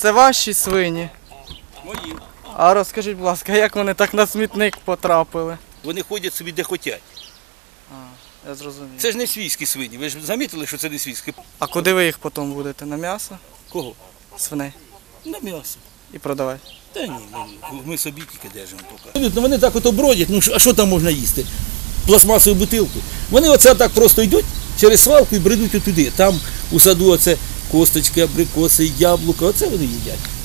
Це ваші свині. Мої. А розкажіть, будь ласка, як вони так на смітник потрапили? Вони ходять собі де хотять. Я зрозумів. Це ж не свійські свині. Ви ж замітили, що це не свійські? А куди ви їх потім будете? На м'ясо? Кого? Свиней. На м'ясо. І продавати. Та ні, ми, ми собі тільки держимо поки. Ну, вони так ото бродять, ну а що там можна їсти? Пластмасову бутилку. Вони оце так просто йдуть через свалку і бредуть отуди. Там у саду оце косточки, абрикоси, яблука, оце вони їдять.